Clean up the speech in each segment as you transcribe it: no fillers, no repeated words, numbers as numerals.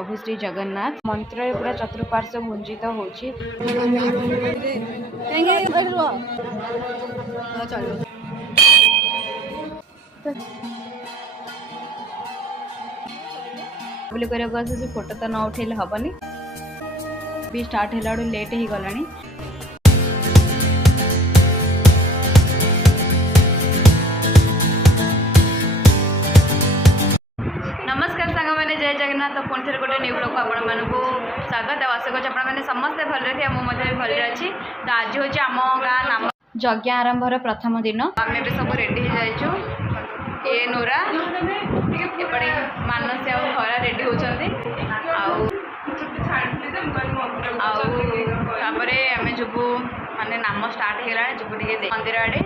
प्रभु श्री जगन्नाथ मंत्र पूरा चतुर्पार्श्व गुंजित होची। फोटो तो न उठेले हबनी भी स्टार्ट है लेट ही गलानी। नमस्कार सांग मैंने जय जगन्नाथ पुणी थे गोटे न्यू ब्लॉग आपण मानू स्वागत आशा कर मैंने समस्ते भल थे मुझे भल अच्छी। तो आज हूँ आम गाँ नाम यज्ञ आरंभर प्रथम दिन आम भी सब रेडी हो जाइचु। ये नोरा एपटे मानस खरा रेडी होती आम जुबू माने नाम स्टार्ट होगा जुबू टे मंदिर आड़े।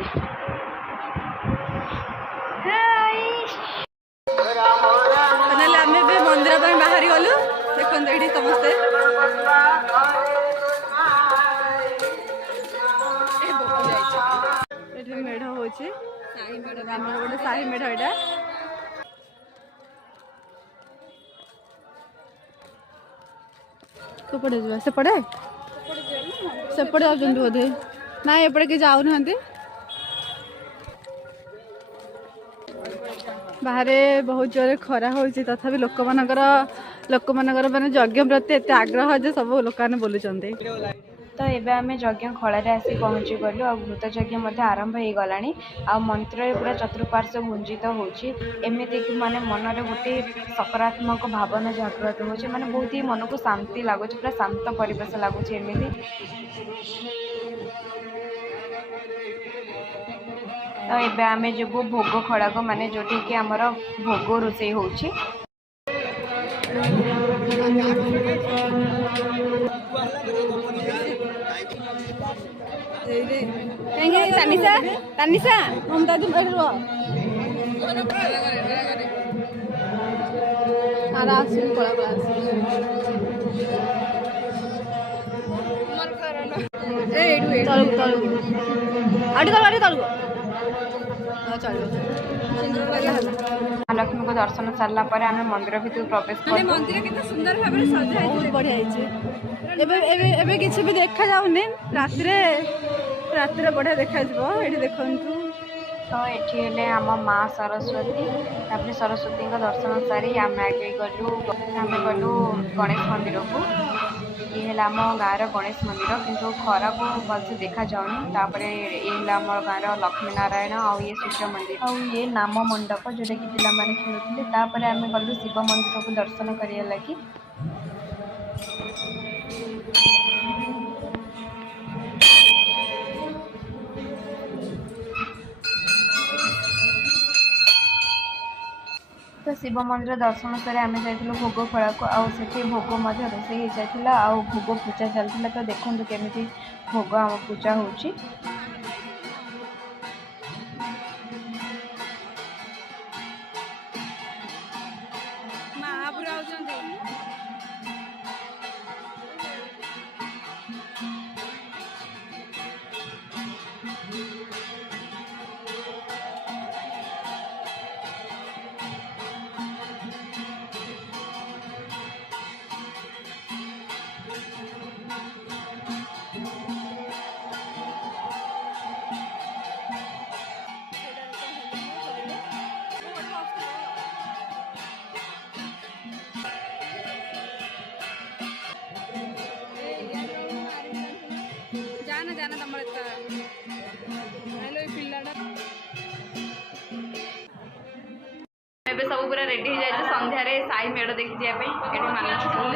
आम भी मंदिर बाहरी गलु देखते ये समस्ते मेढ़ हो गोटे शाही मेढ़ यहाँ सेपटे जा सेपटे सेपटे जाऊँ बोधे ना एपटे कि जाऊ ना बाहर बहुत जोर खरा हो तथापि लोक मानकर माने यज्ञ प्रति एत आग्रह जे सब लोक मैंने बोलुंट। तो ये आम यज्ञ खड़े आसी पहुँची गलु आ घृत यज्ञ आरंभ हो गलानी आ मंत्र पूरा चतुर्पार्श्व गुंजित होची। एमती कि माने मन में गोटे सकारात्मक भावना जागृत हो माने बहुत ही मन को शांति लगुच पूरा शांत परिवेश लगुच एमती। तो ये आम जो भोग खड़ा को माने जोटी कि आमर भोग रोषे होची। तानिशा तानिशा ममता तुम बैठ रहो आराम पड़ा लक्ष्मी को दर्शन सारा पर आम मंदिर भीतर प्रवेश कर मंदिर कितना सुंदर भाव में सजा है बहुत बढ़िया एबे किसी भी देखा जाऊनी रातिर बढ़िया देखा ये देखु। तो ये आम माँ सरस्वती तापर सरस्वती दर्शन सारी आम आगे गलु गणेश मंदिर को। ये आम गाँव गणेश मंदिर किंतु खरा को भलसे देखा जाऊनी। ये आम गाँव लक्ष्मी नारायण आउ ये सूर्य मंदिर आउ ये नाम मंडप जोटा कि पिला माने खेलुते। आम गलु शिव मंदिर को दर्शन करिया लगी। तो शिव मंदिर दर्शन सारे आम जाइलु भोग फड़ा को आठी भोग रोषे हो जाता आ भोग पूजा चलता। तो देखो केमी भोग आम पूजा होची। जाना तम सब पूरा रेडी हो जाए संध्यारे साई मेढ़ देखी जाए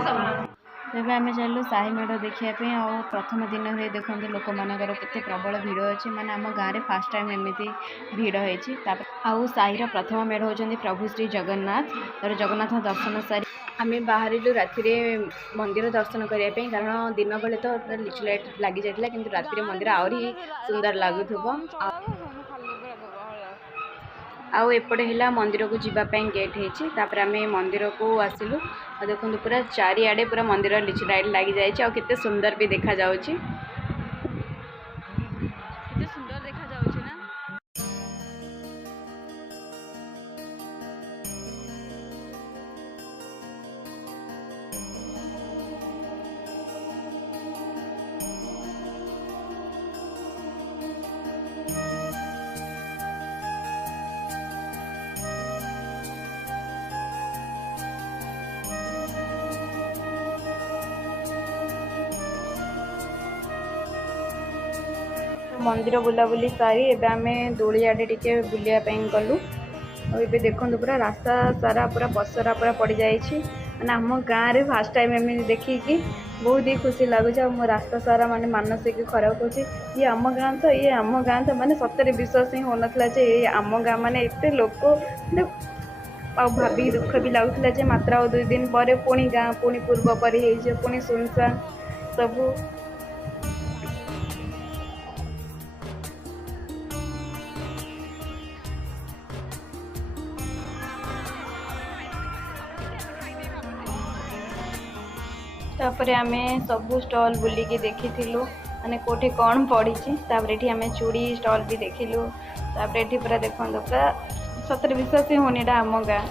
सब तेज आम चलू साही मेढ़ देखापी आ प्रथम दिन हुए देखते लोक मानकर केते प्रबल भीड़ अच्छी माने आम गाँव में फास्ट टाइम एमती भीड़ होती। आउ साईर प्रथम मेढ़ होती प्रभु श्री जगन्नाथ। तर जगन्नाथ दर्शन सारी आम बाहर राति मंदिर दर्शन करने कारण दिन बेले तो लिचु लाइट लगी जाता कि राति मंदिर आहरी सुंदर लगुव। आउ एपटे है मंदिर को जीवाई गेट होती आम मंदिर को आसिलु देखो पूरा चारिआडे पूरा मंदिर लिचु लाइट लगी जाए केते सुंदर भी देखा जाउची। मंदिर बुलाबुली सारी एबे आमे दोली आड़े टिके बुलिया ପାଇଁ गलु। और ये देखो पूरा रास्ता सारा पूरा पसरा पूरा पड़ जाए मैंने आम गाँव में फास्ट टाइम एम देखिकी बहुत ही खुशी लगुच। मो रास्ता सारा माने मानसिक खराब हो ये आम गाँव तो ये आम गाँव तो माने सतरे विश्वास ही होना ये आम गाँव माने एते लोक भाभी दुख भी लगुला मात्र आ 2 दिन पर पुणी गाँ पुणी पूर्व परी पुणी सुनसान सबू। तापर आमे सबू स्टॉल बुलिकी देखी माने कोठे कौन पड़ी तापर आमे चूड़ी स्टॉल भी देखिलु। तापर ये पूरा देखो पूरा सतर विश्वास ही होनी आम गाँ।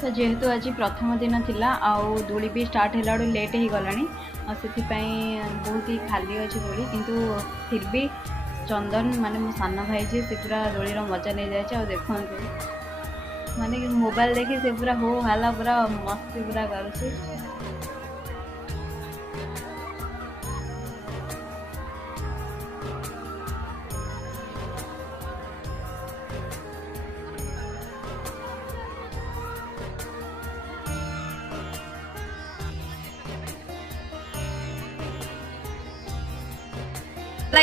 तो जेहेतु आज प्रथम दिन थिला आउ दोली भी स्टार्ट है लेट ही गलानी से बहुत ही खाली अच्छी दोली किंतु फिर भी चंदन माने मो सान भाई जी से पूरा दोलीर मजा नहीं जाए। देखो माने मोबाइल देखी से पूरा हो हाला पूरा मस्ती पूरा करुँच।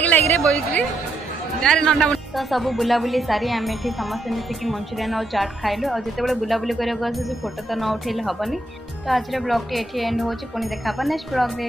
लगे बोईकरी तो सब बुलाबुली सारी आम समस्त मिसिकी मंचूरियन और चाट खाइलु। और जिते बुलाबुली करने फोटो तो न उठेले हेनी। तो आज ब्लॉग टी एंड हो पुणी देखा नेक्स्ट ब्लॉग रे।